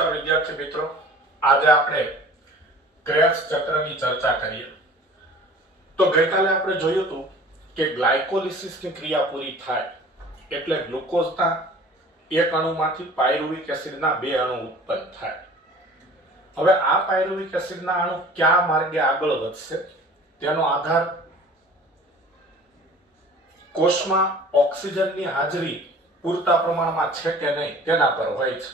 નમસ્કાર વિદ્યાર્થી મિત્રો, આજે આપણે ક્રેબ્સ ચક્રની ચર્ચા કરીએ. તો ગઈકાલે આપણે જોયું હતું કે ગ્લાયકોલિસિસની ક્રિયા પૂરી થાય એટલે ગ્લુકોઝના એક અણુમાંથી પાયરુવિક એસિડના બે અણુ ઉત્પન્ન થાય. હવે આ પાયરુવિક એસિડના અણુ કયા માર્ગે આગળ વધશે તેનો આધાર કોષમાં ઓક્સિજનની હાજરી પૂરતા પ્રમાણમાં છે કે નહીં તેના પર હોય છે.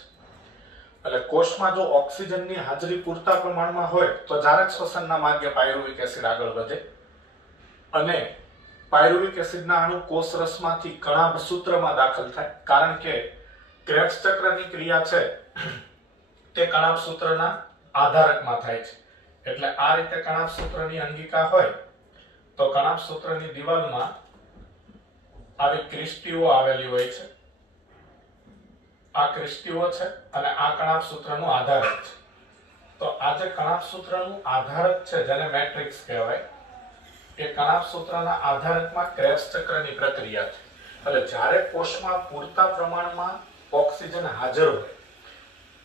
એટલે કોષમાં જો ઓક્સિજનની હાજરી પૂરતા પ્રમાણમાં હોય તો જારક શ્વસનના માર્ગે પાયરુવિક એસિડ આગળ વધે અને પાયરુવિક એસિડના અણુ કોષરસમાંથી કણાભસૂત્રમાં દાખલ થાય, કારણ કે ક્રેબ્સ ચક્રની ક્રિયા છે તે કણાભસૂત્રના આધારકમાં થાય છે. એટલે આ રીતે કણાભસૂત્રની અંગિકા હોય તો કણાભસૂત્રની દિવાલમાં આવી ક્રિસ્ટીઓ આવેલી હોય છે. આ ક્રિસ્ટીઓ છે અને આ કણાભસૂત્રનું આધારક છે. તો આ જે કણાભસૂત્રનું આધારક છે જેને મેટ્રિક્સ કહેવાય, એ કણાભસૂત્રના આધારકમાં ક્રેબ્સ ચક્રની પ્રક્રિયા છે. એટલે જ્યારે કોષમાં પૂરતા પ્રમાણમાં ઓક્સિજન હાજર હોય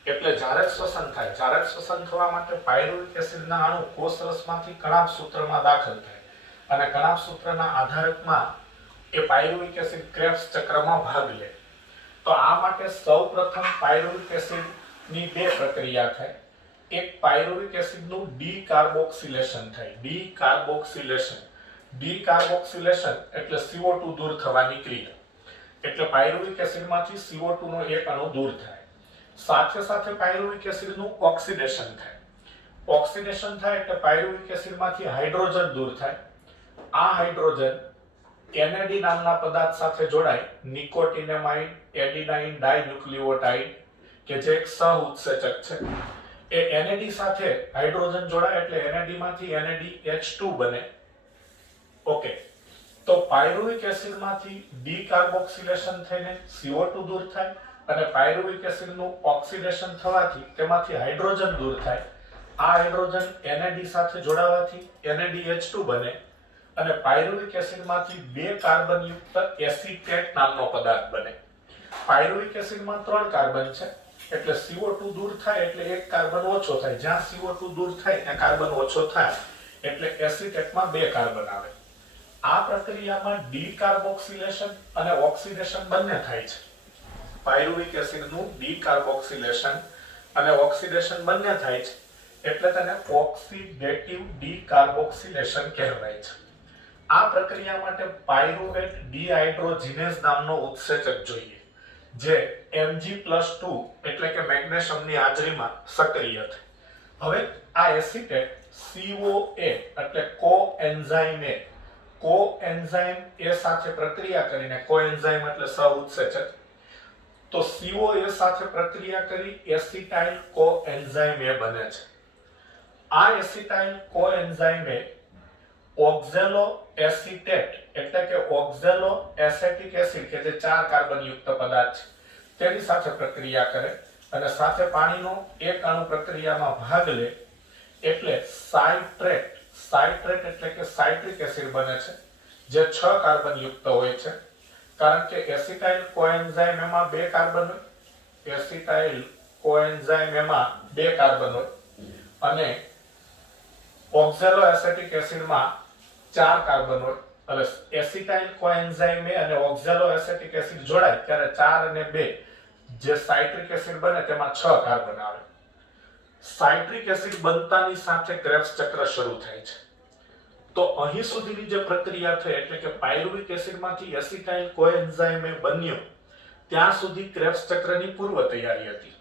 એટલે જારક શ્વસન થાય. જારક શ્વસન થવા માટે પાયરુવિક એસિડના અણુ કોષરસમાંથી કણાભસૂત્રમાં દાખલ થાય અને કણાભસૂત્રના આધારકમાં એ પાયરુવિક એસિડ ક્રેબ્સ ચક્રમાં ભાગ લે. તો આ માટે સૌપ્રથમ પાયરુવિક એસિડની બે પ્રક્રિયા થાય. એક પાયરુવિક એસિડનું ડીકાર્બોક્સિલેશન થાય. ડીકાર્બોક્સિલેશન એટલે CO2 દૂર થવાની ક્રિયા. એટલે પાયરુવિક એસિડમાંથી CO2 નો એક અણુ દૂર થાય. સાથે સાથે પાયરુવિક એસિડનું ઓક્સિડેશન થાય. ઓક્સિડેશન થાય એટલે પાયરુવિક એસિડમાંથી હાઇડ્રોજન દૂર થાય. આ હાઇડ્રોજન NAD નામના પદાર્થ સાથે જોડાય નિકોટિનેમાઇડ એડિનાઇન ડાઇન્યુક્લિઓટાઇડ કે જે એક સહઉત્સેચક છે. એ NAD સાથે હાઇડ્રોજન જોડાય એટલે NAD માંથી NADH2 બને. ઓકે, તો પાયરુવિક એસિડમાંથી ડીકાર્બોક્સિલેશન થઈને CO2 દૂર થાય અને પાયરુવિક એસિડનું ઓક્સિડેશન થવાથી તેમાંથી હાઇડ્રોજન દૂર થાય. આ હાઇડ્રોજન NAD સાથે જોડાવાથી NADH2 બને અને પાયરુવિક એસિડમાંથી બે કાર્બન યુક્ત એસિટેટ નામનો પદાર્થ બને. પાયરુવિક એસિડમાં 3 કાર્બન છે એટલે CO2 દૂર થાય એટલે એક કાર્બન ઓછો થાય. જ્યાં CO2 દૂર થાય ત્યાં કાર્બન ઓછો થાય એટલે એસિટેટમાં 2 કાર્બન આવે. આ પ્રક્રિયામાં ડીકાર્બોક્સિલેશન અને ઓક્સિડેશન બંને થાય છે. પાયરુવિક એસિડનું ડીકાર્બોક્સિલેશન અને ઓક્સિડેશન બંને થાય છે એટલે તેને ઓક્સિડેટિવ ડીકાર્બોક્સિલેશન કહેવાય છે. આ પ્રક્રિયા માટે પાયરુવેટ ડીહાઇડ્રોજિનેઝ નામનો ઉત્સેચક જોઈએ જે Mg+2 એટલે કે મેગ્નેશિયમની હાજરીમાં સક્રિય થાય. હવે આ એસિટેટ CoA એટલે કોએન્ઝાઇમ એ સાથે પ્રક્રિયા કરીને, કોએન્ઝાઇમ એટલે સહઉત્સેચક, તો CoA સાથે પ્રક્રિયા કરી એસિટાઇલ કોએન્ઝાઇમ એ બને છે. આ એસિટાઇલ કોએન્ઝાઇમ એ ઓક્ઝેલો એસિટેટ એટલે કે ઓક્ઝેલો એસેટિક એસિડ કે જે 4 કાર્બન યુક્ત પદાર્થ છે તેની સાથે પ્રક્રિયા કરે અને સાથે પાણીનો એક અણુ પ્રક્રિયામાં ભાગ લે એટલે સાઇટ્રેટ એટલે કે સાઇટ્રિક એસિડ બને છે જે 6 કાર્બન યુક્ત હોય છે. કારણ કે એસિટાઇલ કોએન્ઝાઇમ એમાં 2 કાર્બન હોય, એસિટાઇલ કોએન્ઝાઇમ એમાં 2 કાર્બન હોય અને ઓક્ઝેલો એસેટિક એસિડમાં 4 કાર્બન હોય. એટલે એસિટાઇલ કોએન્ઝાઇમ અને ઓક્ઝેલો એસેટિક એસિડ જોડાય ત્યારે 4 અને 2 જે સાઇટ્રિક એસિડ બને તેમાં 6 કાર્બન આવે. સાઇટ્રિક એસિડ બનતાની સાથે ક્રેબ્સ ચક્ર શરૂ થાય છે. તો અહીં સુધીની જે પ્રક્રિયા થઈ એટલે કે પાયરુવિક એસિડમાંથી એસિટાઇલ કોએન્ઝાઇમ બન્યો ત્યાં સુધી ક્રેબ્સ ચક્રની પૂર્વ તૈયારી હતી.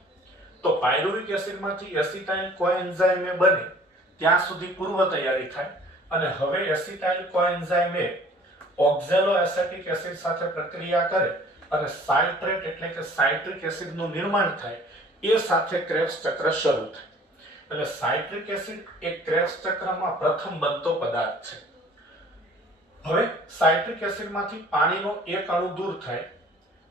તો પાયરુવિક એસિડમાંથી એસિટાઇલ કોએન્ઝાઇમ બને ત્યાં સુધી પૂર્વ તૈયારી થાય અને હવે એસિટાઇલ કોએન્ઝાઇમ ઓક્ઝેલો એસેટિક એસિડ સાથે પ્રક્રિયા કરે અને સાઇટ્રેટ એટલે કે સાઇટ્રિક એસિડનું નિર્માણ થાય. એ સાથે ક્રેબ્સ ચક્ર શરૂ થાય. એટલે સાઇટ્રિક એસિડ એ ક્રેબ્સ ચક્રમાં પ્રથમ બનતો પદાર્થ છે. હવે સાઇટ્રિક એસિડમાંથી પાણીનો એક અણુ દૂર થાય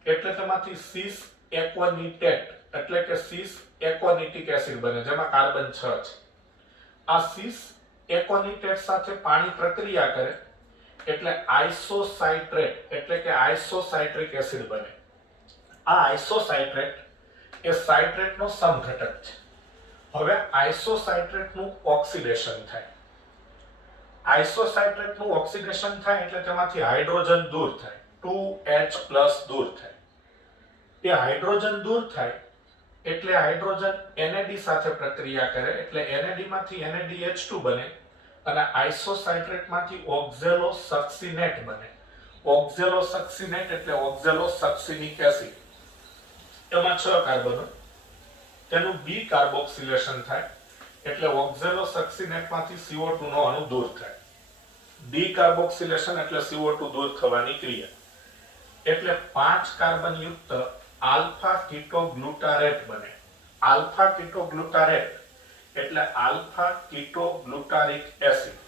એટલે તેમાંથી સિસ એક્વનિટેટ એટલે કે સિસ એક્વનિટિક એસિડ બને જેમાં કાર્બન 6 છે. આ સિસ એક્વનિટેટ સાથે પાણી પ્રક્રિયા કરે એટલે આઇસોસાઇટ્રેટ એટલે કે આઇસોસાઇટ્રિક એસિડ બને. આ આઇસોસાઇટ્રેટ એ સાઇટ્રેટનો સમઘટક છે. હવે આઇસોસાઇટ્રેટનું ઓક્સિડેશન થાય. આઇસોસાઇટ્રેટનું ઓક્સિડેશન થાય એટલે તેમાંથી હાઇડ્રોજન દૂર થાય, 2H+ દૂર થાય. એ હાઇડ્રોજન દૂર થાય એટલે હાઇડ્રોજન NAD સાથે પ્રક્રિયા કરે એટલે NAD માંથી NADH2 બને અને આઇસોસાઇટ્રેટમાંથી ઓક્ઝેલોસક્સિનેટ બને. ઓક્ઝેલોસક્સિનેટ એટલે ઓક્ઝેલોસક્સિનિક એસિડ. એમાં 6 કાર્બનો, તેનું બી કાર્બોક્સિલેશન થાય એટલે ઓક્ઝેલોસક્સિનેટમાંથી CO2 નો અણુ દૂર થાય. ડી કાર્બોક્સિલેશન એટલે CO2 દૂર થવાની ક્રિયા. એટલે 5 કાર્બન યુક્ત આલ્ફા કીટોગ્લુટારેટ બને. આલ્ફા કીટોગ્લુટારેટ એટલે આલ્ફા કીટોગ્લુટારિક એસિડ.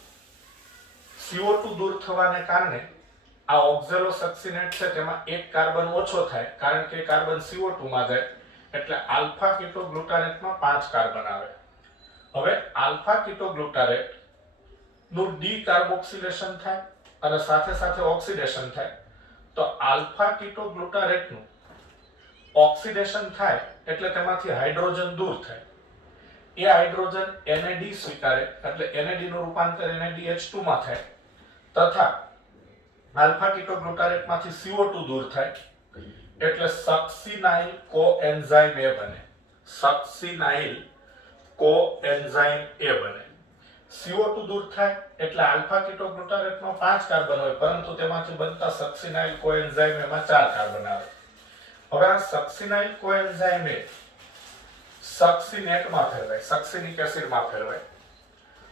CO2 દૂર થવાને કારણે આ ઓક્ઝેલોસક્સિનેટ છે તેમાં એક કાર્બન ઓછો થાય કારણ કે કાર્બન CO2 માં જાય એટલે આલ્ફા કીટોગ્લુટારેટમાં 5 કાર્બન આવે. હવે આલ્ફા કીટોગ્લુટારેટ નું ડી કાર્બોક્સિલેશન થાય અને સાથે સાથે ઓક્સિડેશન થાય. તો આલ્ફા કીટોગ્લુટારેટનું ઓક્સિડેશન થાય એટલે તેમાંથી હાઇડ્રોજન દૂર થાય. એ હાઇડ્રોજન NAD સ્વીકારે એટલે NAD નું રૂપાંતર NADH2 માં થાય તથા આલ્ફા કીટોગ્લુટારેટમાંથી CO2 દૂર થાય એટલે સક્સિનાઇલ કોએન્ઝાઇમ A બને. સક્સિનાઇલ કોએન્ઝાઇમ A બને. CO2 દૂર થાય એટલે આલ્ફા કીટોગ્લુટારેટમાં 5 કાર્બન હોય પરંતુ તેમાંથી બનતા સક્સિનાઇલ કોએન્ઝાઇમ એમાં 4 કાર્બન આવે. હવે આ સક્સિનાઇલ કોએન્ઝાઇમ A સક્સિનેટમાં ફેરવાય, સક્સિનિક એસિડમાં ફેરવાય.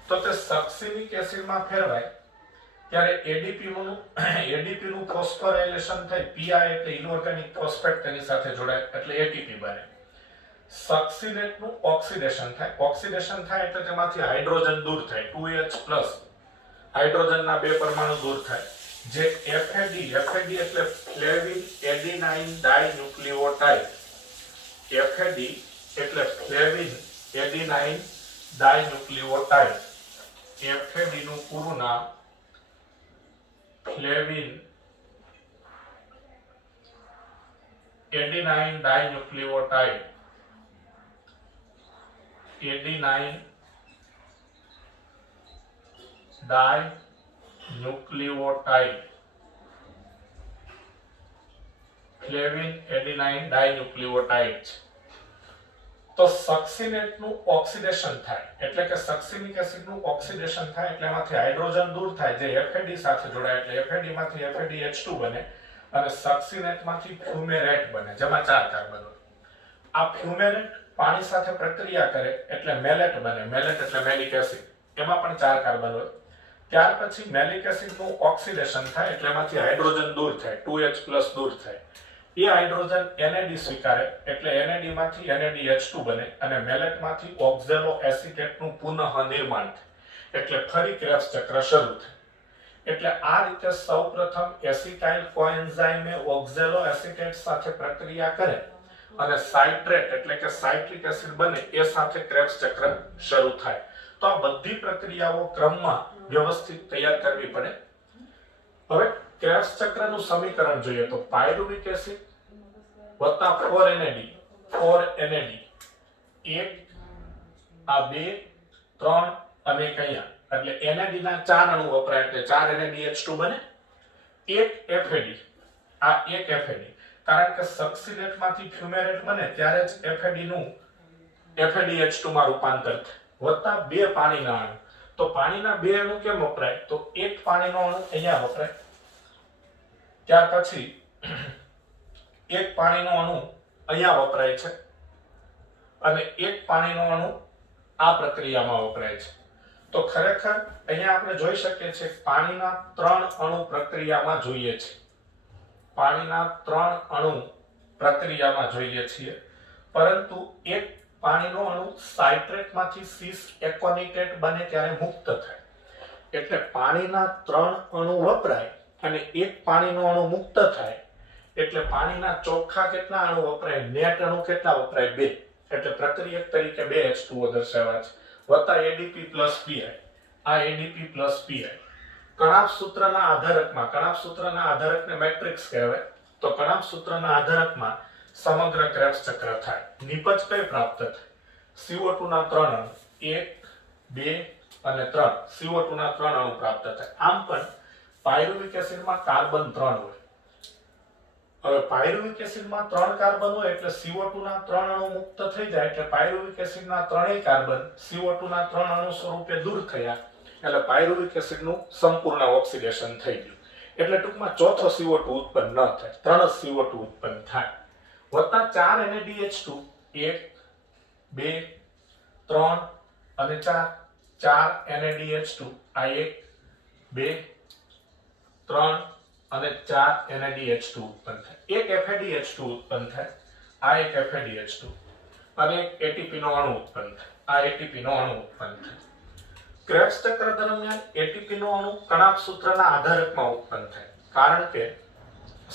તો તે સક્સિનિક એસિડમાં ફેરવાય ત્યારે ADP નું ફોસ્ફોરાયલેશન થઈ PI એટલે ઇનઓર્ગેનિક ફોસ્ફેટ તેની સાથે જોડાય એટલે ATP બને. સક્સિનેટનું ઓક્સિડેશન થાય. ઓક્સિડેશન થાય એટલે તેમાંથી હાઇડ્રોજન દૂર થાય, 2H+. હાઇડ્રોજનના 2 પરમાણુ દૂર થાય જે FAD એટલે ફ્લેવિન એડિનાઇન ડાઇન્યુક્લિઓટાઇડ. FAD એટલે ફ્લેવિન એડિનાઇન ડાઇન્યુક્લિઓટાઇડ. FAD નું પૂરું નામ ફ્લેવિન એડિનાઇન ડાઇન્યુક્લિઓટાઇડ. એડિનાઇન ડાઇન્યુક્લિઓટાઇડ. ફ્લેવિન એડિનાઇન ડાઇન્યુક્લિઓટાઇડ. તો સક્સિનેટનું ઓક્સિડેશન થાય એટલે કે સક્સિનિક એસિડનું ઓક્સિડેશન થાય એટલે એમાંથી હાઇડ્રોજન દૂર થાય જે FAD સાથે જોડાય એટલે FAD માંથી FADH2 બને અને સક્સિનેટમાંથી ફ્યુમેરેટ બને જેમાં 4 કાર્બન હોય. આ ફ્યુમેરેટ પાણી સાથે પ્રક્રિયા કરે એટલે મેલેટ બને. મેલેટ એટલે મેલિક એસિડ, એમાં પણ 4 કાર્બન હોય. ત્યાર પછી મેલિક એસિડનું ઓક્સિડેશન થાય એટલે એમાંથી હાઇડ્રોજન દૂર થાય, 2H+ દૂર થાય. એ હાઇડ્રોજન NAD સ્વીકારે એટલે NAD માંથી NADH2 બને અને મેલેટમાંથી ઓક્ઝેલો એસિટેટનું પુનઃ નિર્માણ થાય એટલે ફરી ક્રેબ્સ ચક્ર શરૂ થાય. એટલે આ રીતે સૌપ્રથમ એસિટાઇલ કોએન્ઝાઇમે ઓક્ઝેલો એસિટેટ સાથે પ્રક્રિયા કરે અને સાઇટ્રેટ એટલે કે સાઇટ્રિક એસિડ બને એ સાથે ક્રેબ્સ ચક્ર શરૂ થાય. તો આ બધી પ્રક્રિયાઓ ક્રમમાં વ્યવસ્થિત તૈયાર કરવી પડે. હવે ક્રેબ્સ ચક્રનું સમીકરણ જોઈએ તો પાયરુવિક એસિડ વત્તા 4NAD 1 આ 2 3 અને અહીંયા એટલે NAD ના 4 અણુ વપરાય એટલે 4 NADH2 બને. 1 FAD આ 1 FAD કારણ કે સક્સિનેટમાંથી ફ્યુમેરેટ બને ત્યારે જ FAD નું FADH2 માં રૂપાંતર થાય વત્તા 2 પાણીના અણુ. તો પાણીના 2 અણુ કેમ વપરાય તો એક પાણીનો અણુ અહીંયા વપરાય ત્યાર પછી એક પાણીનો અણુ અહીંયા વપરાય છે અને એક પાણીનો અણુ આ પ્રક્રિયામાં વપરાય છે. તો ખરેખર અહીંયા આપણે જોઈ શકીએ છીએ પાણીના 3 અણુ પ્રક્રિયામાં જોઈએ છે. પાણીના 3 અણુ પ્રક્રિયામાં જોઈએ છીએ પરંતુ એક પાણીનો અણુ સાઇટ્રેટમાંથી સિસ એકોનિટેટ બને ત્યારે મુક્ત થાય એટલે પાણીના 3 અણુ વપરાય અને એક પાણીનો અણુ મુક્ત થાય એટલે પાણીના ચોખ્ખા કેટલા અણુ વપરાય નેટ અણુ કેટલા વપરાય 2 એટલે પ્રક્રિયક તરીકે 2 H2O દર્શાવ્યા છે વત્તા ADP + PI. આ ADP + PI કણાભ સૂત્રના આધારકમાં કણાભ સૂત્રના આધારકને મેટ્રિક્સ કહેવાય. તો કણાભ સૂત્રના આધારકમાં સમગ્ર ક્રેબ્સ ચક્ર થાય. નિપજ કઈ પ્રાપ્ત થાય? CO2 ના 3 અણુ 1 2 અને 3 CO2 ના 3 અણુ પ્રાપ્ત થાય. આમ પણ પાયરુવિક એસિડમાં કાર્બન 3 હોય. હવે પાયરુવિક એસિડમાં 3 કાર્બન હોય એટલે CO2 ના 3 અણુ મુક્ત થઈ જાય એટલે પાયરુવિક એસિડના 3 કાર્બન CO2 ના 3 અણુ સ્વરૂપે દૂર થયા એટલે પાયરુવિક એસિડનું સંપૂર્ણ ઓક્સિડેશન થઈ ગયું. એટલે ટૂંકમાં ચોથો CO2 ઉત્પન્ન ન થાય, 3 જ CO2 ઉત્પન્ન થાય. વત્તા 4 NaDH2 1 2 3 અને 4 NaDH2 આ 1 2 3 અને 4 NaDH2 ઉત્પન્ન થાય. એક FADH2 ઉત્પન્ન થાય, આ એક FADH2 અને એક ATP નો અણુ ઉત્પન્ન થાય, આ ATP નો અણુ ઉત્પન્ન થાય. ક્રેબ્સ ચક્ર દરમિયાન ATP નો અણુ કણાભ સૂત્રના આધારકમાં ઉત્પન્ન થાય, કારણ કે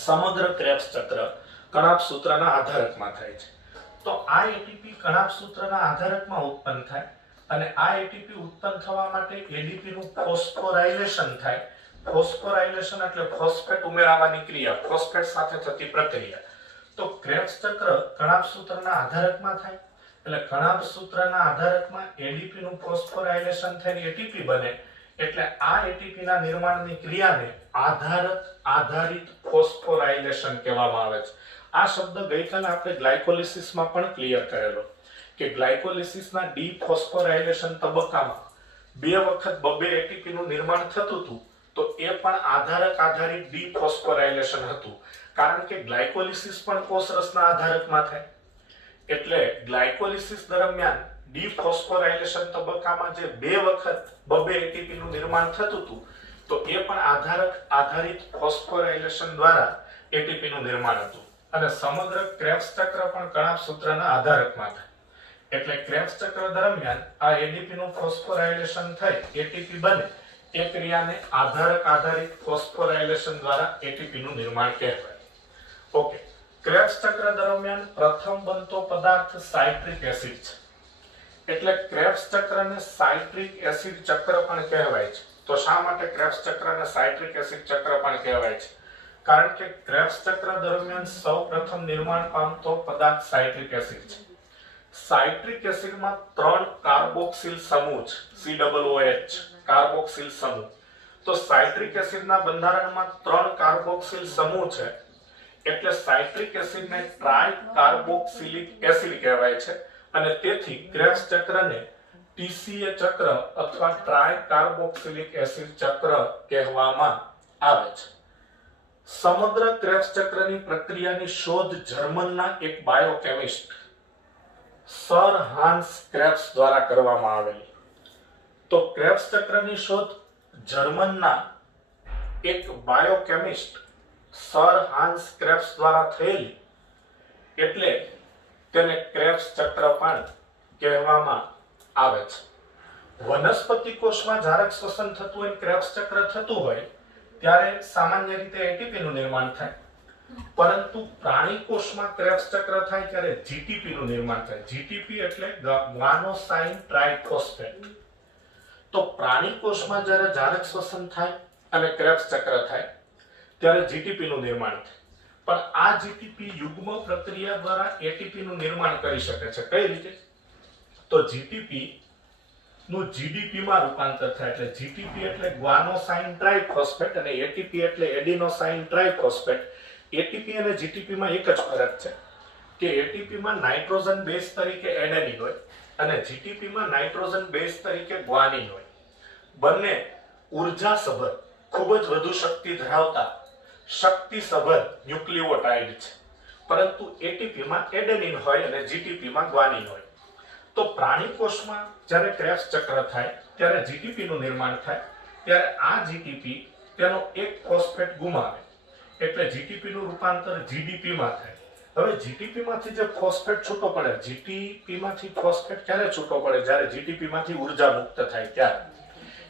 સમગ્ર ક્રેબ્સ ચક્ર કણાભ સૂત્રના આધારકમાં થાય છે. તો આ ATP કણાભ સૂત્રના આધારકમાં ઉત્પન્ન થાય અને આ ATP ઉત્પન્ન થવા માટે ADP નું ફોસ્ફોરાયલેશન થાય. ફોસ્ફોરાયલેશન એટલે ફોસ્ફેટ ઉમેરાવાની ક્રિયા, ફોસ્ફેટ સાથે થતી પ્રક્રિયા. તો ક્રેબ્સ ચક્ર કણાભ સૂત્રના આધારકમાં થાય એટલે કણાભ સૂત્રના આધારકમાં ADP નું ફોસ્ફોરાયલેશન થઈને ATP બને એટલે આ ATP ના નિર્માણની ક્રિયાને આધારક આધારિત ફોસ્ફોરાયલેશન કહેવામાં આવે છે. આ શબ્દ ગઈકાલે આપણે ગ્લાયકોલિસિસમાં પણ ક્લિયર કરેલો કે ગ્લાયકોલિસિસના ડીફોસ્ફોરાયલેશન તબક્કામાં 2 વખત 2 ATP નું નિર્માણ થતું હતું. તો એ પણ આધારક આધારિત ડીફોસ્ફોરાયલેશન હતું, કારણ કે ગ્લાયકોલિસિસ પણ કોષરસના આધારકમાં થાય. એટલે ગ્લાયકોલિસિસ દરમિયાન ડીફોસ્ફોરાયલેશન તબક્કામાં જે 2 વખત 2 ATP નું નિર્માણ થતું હતું તો એ પણ આધારક આધારિત ફોસ્ફોરાયલેશન દ્વારા ATP નું નિર્માણ હતું. અને સમગ્ર ક્રેબ્સ ચક્ર પણ કણાભ સૂત્રના આધારકમાં થાય. એટલે ક્રેબ્સ ચક્ર દરમિયાન આ ADP નું ફોસ્ફોરાયલેશન થઈ ATP બને એ ક્રિયાને આધારક આધારિત ફોસ્ફોરાયલેશન દ્વારા ATP નું નિર્માણ કહેવાય. ઓકે, ક્રેબ્સ ચક્ર દરમિયાન પ્રથમ બનતો પદાર્થ સાઇટ્રિક એસિડ છે. એટલે ક્રેબ્સ ચક્રને સાઇટ્રિક એસિડ ચક્ર પણ કહેવાય છે. તો શા માટે ક્રેબ્સ ચક્રને સાઇટ્રિક એસિડ ચક્ર પણ કહેવાય છે? કારણ કે ક્રેબ્સ ચક્ર દરમિયાન સૌપ્રથમ નિર્માણ પામતો પદાર્થ સાઇટ્રિક એસિડ છે. સાઇટ્રિક એસિડમાં 3 કાર્બોક્સિલ સમૂહ છે, COOH કાર્બોક્સિલ સમૂહ. તો સાઇટ્રિક એસિડના બંધારણમાં 3 કાર્બોક્સિલ સમૂહ છે એટલે સાઇટ્રિક એસિડને ટ્રાય કાર્બોક્સિલિક એસિડ કહેવાય છે અને તેથી ક્રેબ્સ ચક્રને TCA ચક્ર અથવા ટ્રાય કાર્બોક્સિલિક એસિડ ચક્ર કહેવામાં આવે છે. સમગ્ર ક્રેબ્સ ચક્રની પ્રક્રિયાની શોધ જર્મનના એક બાયોકેમિસ્ટ સર હાન્સ ક્રેબ્સ દ્વારા કરવામાં આવેલી. તો ક્રેબ્સ ચક્રની શોધ જર્મનના એક બાયોકેમિસ્ટ સર હાન્સ ક્રેબ્સ દ્વારા થયેલી એટલે તેને ક્રેબ્સ ચક્ર પણ કહેવામાં આવે છે. વનસ્પતિ કોષમાં જરાક શ્વસન થતું હોય, ક્રેબ્સ ચક્ર થતું હોય ત્યારે સામાન્ય રીતે ATP નું નિર્માણ થાય, પરંતુ પ્રાણી કોષમાં ક્રેબ્સ ચક્ર થાય ત્યારે GTP નું નિર્માણ થાય. GTP એટલે ગ્વાનોસાઇન ટ્રાઇફોસ્ફેટ. તો પ્રાણી કોષમાં જ્યારે જારક શ્વસન થાય અને ક્રેબ્સ ચક્ર થાય ત્યારે GTP નું નિર્માણ થાય. પણ આ GTP યુગ્મ પ્રક્રિયા દ્વારા ATP નું નિર્માણ કરી શકે છે. કઈ રીતે? તો GTP નું GDP માં રૂપાંતર થાય. એટલે GTP એટલે ગ્વાનોસાઇન ટ્રાઇફોસ્ફેટ અને ATP એટલે એડિનોસાઇન ટ્રાઇફોસ્ફેટ. ATP અને GTP માં એક જ ફરક છે કે ATP માં નાઇટ્રોજન બેઝ તરીકે એડેનિન હોય અને GTP માં નાઇટ્રોજન બેઝ તરીકે ગ્વાનિન હોય. બંને ઉર્જાસભર ખૂબ જ વધુ શક્તિ ધરાવતા શક્તિસભર ન્યુક્લિયોટાઇડ છે, પરંતુ ATP માં એડેનિન હોય અને GTP માં ગ્વાનિન હોય. તો પ્રાણી કોષમાં જ્યારે ક્રેબ્સ ચક્ર થાય ત્યારે GTP નું નિર્માણ થાય ત્યારે આ GTP તેનો એક ફોસ્ફેટ ગુમાવે એટલે GTP નું રૂપાંતર GDP માં થાય. હવે GTP માંથી જે ફોસ્ફેટ છૂટો પડે, GTP માંથી ફોસ્ફેટ ક્યારે છૂટો પડે? જ્યારે GTP માંથી ઉર્જા મુક્ત થાય ત્યારે.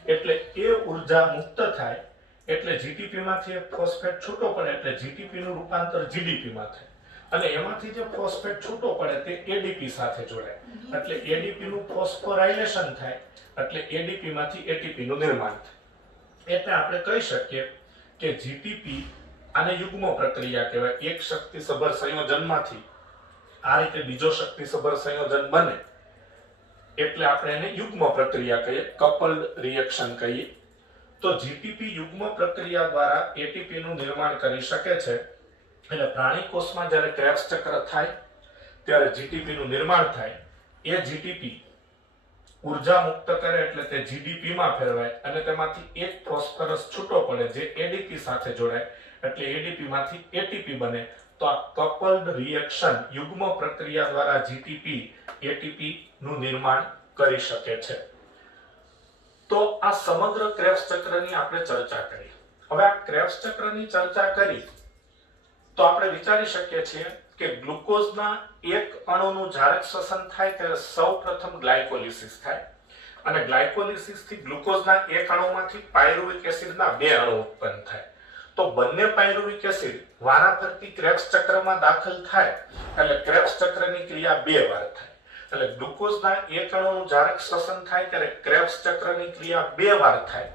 એટલે એ ઉર્જા મુક્ત થાય એટલે GTP માંથી એક ફોસ્ફેટ છૂટો પડે એટલે GTP નું રૂપાંતર GDP માં થાય અને એમાંથી જે ફોસ્ફેટ છૂટો પડે તે ADP સાથે જોડાય એટલે ADP નું ફોસ્ફોરાયલેશન થાય એટલે ADP માંથી ATP નું નિર્માણ થાય. એટલે આપણે કહી શકીએ કે GTP આને યુગ્મ પ્રક્રિયા કહેવાય. એક શક્તિસભર સંયોજનમાંથી આ રીતે બીજો શક્તિસભર સંયોજન બને એટલે આપણે એને યુગ્મ પ્રક્રિયા કહીએ, કપલ્ડ રિએક્શન કહીએ. તો જીટીપી યુગ્મ પ્રક્રિયા દ્વારા એટીપી નું નિર્માણ કરી શકે છે. એટલે પ્રાણી કોષમાં જ્યારે ક્રેબ્સ ચક્ર થાય ત્યારે જીટીપી નું નિર્માણ થાય. એ જીટીપી ઉર્જા મુક્ત કરે એટલે તે જીડીપી માં ફેરવાય અને તેમાંથી એક ફોસ્ફરસ છૂટો પડે જે એડીપી સાથે જોડાય એટલે એડીપી માંથી એટીપી બને. તો આ કપલ્ડ રિએક્શન યુગ્મ પ્રક્રિયા દ્વારા જીટીપી એટીપી નું નિર્માણ કરી શકે છે. તો આ સમગ્ર ક્રેબ્સ ચક્રની આપણે ચર્ચા કરી. હવે આ ક્રેબ્સ ચક્રની ચર્ચા કરી તો આપણે વિચારી શકીએ છીએ કે ગ્લુકોઝના એક અણુનું જ્યારે શ્વસન થાય ત્યારે સૌપ્રથમ ગ્લાયકોલિસિસ થાય અને ગ્લાયકોલિસિસ થી ગ્લુકોઝના એક અણુમાંથી પાયરુવિક એસિડના બે અણુ ઉત્પન્ન થાય. તો બંને પાયરુવિક એસિડ વારાફરતી ક્રેબ્સ ચક્રમાં દાખલ થાય એટલે ક્રેબ્સ ચક્રની ક્રિયા બે વાર થાય. એટલે ગ્લુકોઝના એક અણુનું જ્યારે શ્વસન થાય ત્યારે ક્રેબ્સ ચક્રની ક્રિયા બે વાર થાય.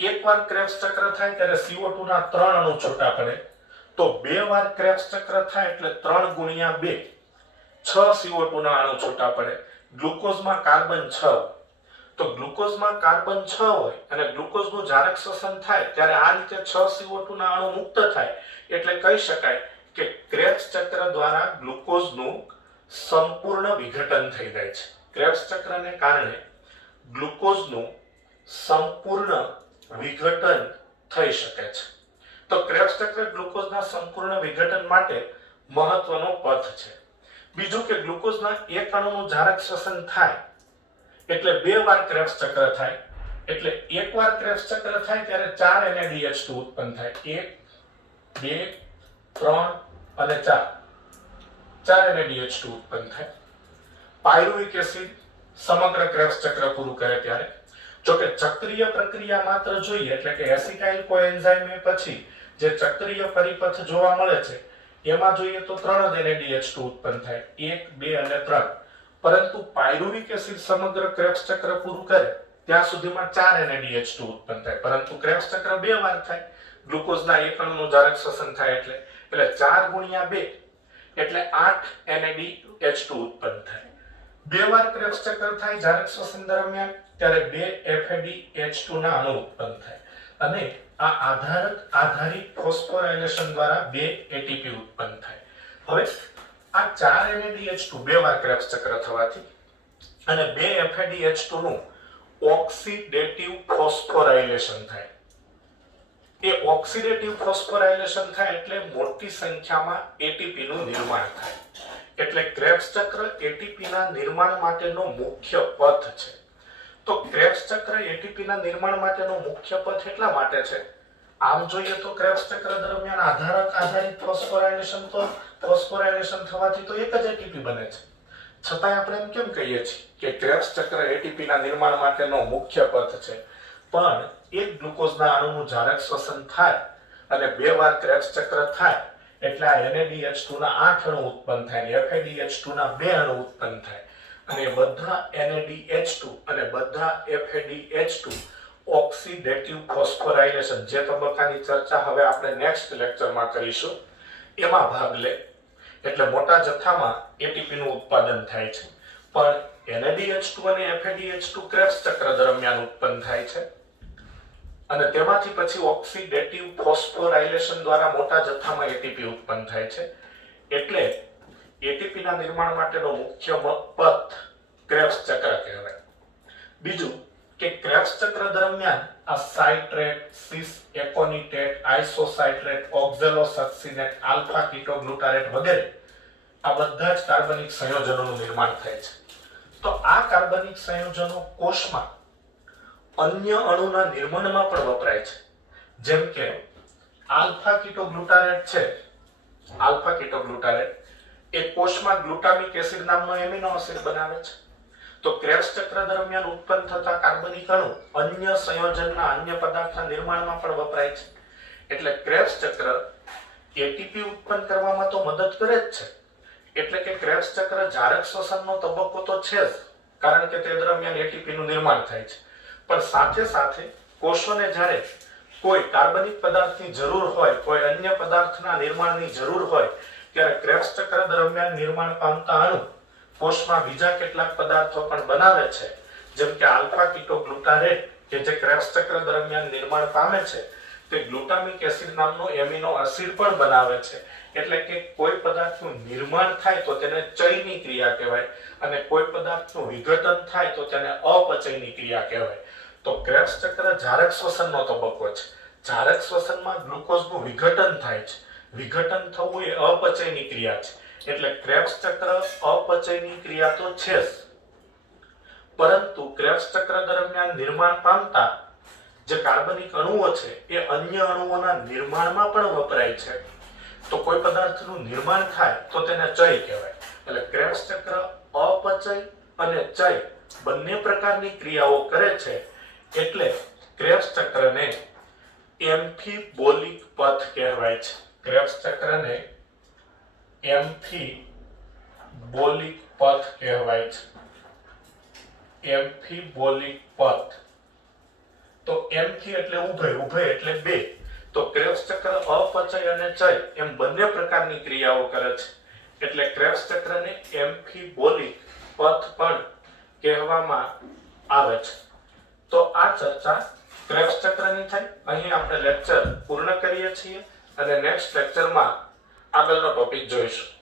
એકવાર ક્રેબ્સ ચક્ર થાય ત્યારે CO2 ના 3 અણુ છૂટા પડે. તો બે વાર ક્રેબ્સ ચક્ર થાય એટલે 3 ગુણ્યા 2 6 CO2 ના અણુ છૂટા પડે. ગ્લુકોઝમાં કાર્બન 6. તો ગ્લુકોઝમાં કાર્બન 6 હોય અને ગ્લુકોઝનું જારક શ્વસન થાય ત્યારે આ રીતે 6 CO2 ના અણુ મુક્ત થાય એટલે કહી શકાય કે ક્રેબ્સ ચક્ર દ્વારા ગ્લુકોઝનું સંપૂર્ણ વિઘટન થઈ જાય છે. ક્રેબ્સ ચક્રને કારણે ગ્લુકોઝનું સંપૂર્ણ વિઘટન થઈ શકે છે. તો ક્રેબ્સ ચક્ર ગ્લુકોઝના સંપૂર્ણ વિઘટન માટે મહત્વનો પથ છે. બીજું કે ગ્લુકોઝના એક અણુનું જારક શ્વસન થાય એટલે બે વાર ક્રેબ્સ ચક્ર થાય. એટલે એકવાર ક્રેબ્સ ચક્ર થાય ત્યારે 4 NADH2 ઉત્પન્ન થાય. 1 2 3 અને 4 NADH2 ઉત્પન્ન થાય. પાયરુવિક એસિડ સમગ્ર ક્રેબ્સ ચક્ર પૂરું કરે ત્યારે. જો કે ચક્રીય પ્રક્રિયા માત્ર જોઈએ એટલે કે એસિટાઇલ કોએન્ઝાઇમ પછી જે ચક્રીય પરિપથ જોવા મળે છે એમાં જોઈએ તો 3 NADH2 ઉત્પન્ન થાય. 1 2 અને 3. પરંતુ પાયરુવિક એસિડ સમગ્ર ક્રેબ્સ ચક્ર પૂરું કરે ત્યાં સુધીમાં 4 NADH2 ઉત્પન્ન થાય. પરંતુ ક્રેબ્સ ચક્ર બે વાર થાય. ગ્લુકોઝના એક અણુનું જારક શ્વસન થાય એટલે 4 ગુણ્યા 2 એટલે 8 NADH2 ઉત્પન્ન થાય. બે વાર ક્રેબ્સ ચક્ર થાય જારક શ્વસન દરમિયાન ત્યારે 2 FADH2 ના અણુ ઉત્પન્ન થાય અને આ આધારિત ફોસ્ફોરાયલેશન દ્વારા 2 ATP ઉત્પન્ન થાય. હવે આ 4 NADH2 બે વાર ક્રેબ્સ ચક્ર થવાથી અને 2 FADH2 નું ઓક્સિડેટિવ ફોસ્ફોરાયલેશન થાય. એ ઓક્સિડેટિવ ફોસ્ફોરાયલેશન થાય એટલે મોટી સંખ્યામાં ATP નું નિર્માણ થાય. એટલે ક્રેબ્સ ચક્ર ATP ના નિર્માણ માટેનો મુખ્ય પથ છે. તો ક્રેબ્સ ચક્ર ATP ના નિર્માણ માટેનો મુખ્ય પથ એટલા માટે છે. આમ જોઈએ તો ક્રેબ્સ ચક્ર દરમિયાન આધારિત ફોસ્ફોરાયલેશન થવાથી તો એક જ ATP બને છે. છતાં આપણે એમ કેમ કહીએ છીએ કે ક્રેબ્સ ચક્ર ATP ના નિર્માણ માટેનો મુખ્ય પથ છે? પણ એક ગ્લુકોઝના અણુનું જારક શ્વસન થાય અને બે વાર ક્રેબ્સ ચક્ર થાય એટલે આ NADH2 ના 8 અણુ ઉત્પન્ન થાય, FADH2 ના 2 અણુ ઉત્પન્ન થાય અને બધા NADH2 અને બધા FADH2 ઓક્સિડેટિવ ફોસ્ફોરાયલેશન જે તબક્કાની ચર્ચા હવે આપણે નેક્સ્ટ લેક્ચરમાં કરીશું એમાં ભાગ લે એટલે મોટા જથ્થામાં ATP નું ઉત્પાદન થાય છે. પણ NADH2 અને FADH2 ક્રેબ્સ ચક્ર દરમિયાન ઉત્પન્ન થાય છે અને તેમાંથી પછી ઓક્સિડેટિવ ફોસ્ફોરાયલેશન દ્વારા મોટા જથ્થામાં ATP ઉત્પન્ન થાય છે. એટલે ATP ના નિર્માણ માટેનો મુખ્ય પથ ક્રેબ્સ ચક્ર કહેવાય. બીજું કે ક્રેબ્સ ચક્ર દરમિયાન આ સાઇટ્રેટ, સિસ એકોનિટેટ, આઇસોસાઇટ્રેટ, ઓક્ઝેલોસક્સિનેટ, આલ્ફા કીટોગ્લુટારેટ વગેરે આ બધા જ કાર્બનિક સંયોજનોનું નિર્માણ થાય છે. તો આ કાર્બનિક સંયોજનો કોષમાં અન્ય અણુના નિર્માણમાં પણ વપરાય છે. જેમ કે આલ્ફા કીટોગ્લુટારેટ છે. આલ્ફા કીટોગ્લુટારેટ એ કોષમાં ગ્લુટામિક એસિડ નામનો એમિનો એસિડ બનાવે છે. તો ક્રેબ્સ ચક્ર દરમિયાન ઉત્પન્ન થતા કાર્બનિક અણુ અન્ય સંયોજનના અન્ય પદાર્થના નિર્માણમાં પણ વપરાય છે. એટલે ક્રેબ્સ ચક્ર ATP ઉત્પન્ન કરવામાં તો મદદ કરે જ છે. એટલે કે ક્રેબ્સ ચક્ર જારક શ્વસનનો તબક્કો તો છે જ, કારણ કે તે દરમિયાન ATP નું નિર્માણ થાય છે. પણ સાથે સાથે કોષોને જ્યારે કોઈ કાર્બનિક પદાર્થની જરૂર હોય, કોઈ અન્ય પદાર્થના નિર્માણની જરૂર હોય ત્યારે ક્રેબ્સ ચક્ર દરમિયાન નિર્માણ પામતા અણુ કોષમાં બીજા કેટલાક પદાર્થો પણ બનાવે છે, જેમ કે આલ્ફા કીટોગ્લુટારેટ કે જે ક્રેબ્સ ચક્ર દરમિયાન નિર્માણ પામે છે તે ગ્લુટામિક એસિડ નામનો એમિનો એસિડ પણ બનાવે છે. એટલે કે કોઈ પદાર્થનું નિર્માણ થાય તો તેને ચયની ક્રિયા કહેવાય અને કોઈ પદાર્થનું વિઘટન થાય તો તેને અપચયની ક્રિયા કહેવાય. તો ક્રેબ્સ ચક્ર જારક શ્વસનનો તબક્કો છે. જારક શ્વસનમાં ગ્લુકોઝનું વિઘટન થાય છે. વિઘટન થવું એ અપચયની ક્રિયા છે. એટલે ક્રેબ્સ ચક્ર અપચયની ક્રિયા તો છે જ, પરંતુ ક્રેબ્સ ચક્ર દરમિયાન નિર્માણ પામતા જે કાર્બનિક અણુઓ છે એ અન્ય અણુઓના નિર્માણમાં પણ વપરાય છે. તો કોઈ પદાર્થનું નિર્માણ થાય તો તેને ચય કહેવાય. એટલે ક્રેબ્સ ચક્ર અપચય અને ચય બંને પ્રકારની ક્રિયાઓ કરે છે. એટલે ક્રેબ્સ ચક્રને એમ્ફીબોલિક પથ કહેવાય છે. ક્રેબ્સ ચક્રને એમ્ફીબોલિક પથ કહેવાય છે. એમ્ફીબોલિક પથ. તો એમ્ફી એટલે ઉભય, ઉભય એટલે બે. તો ક્રેબ્સ ચક્ર અપચય અને ચય એમ બંને પ્રકારની ક્રિયાઓ કરે છે. એટલે ક્રેબ્સ ચક્રને એમ્ફીબોલિક પથ પણ કહેવામાં આવે છે. તો આ ચર્ચા ક્રેબ્સ ચક્રની થઈ. અહીં આપણે લેક્ચર પૂર્ણ કરીએ છીએ અને નેક્સ્ટ લેક્ચરમાં આગળનો ટોપિક જોઈશું.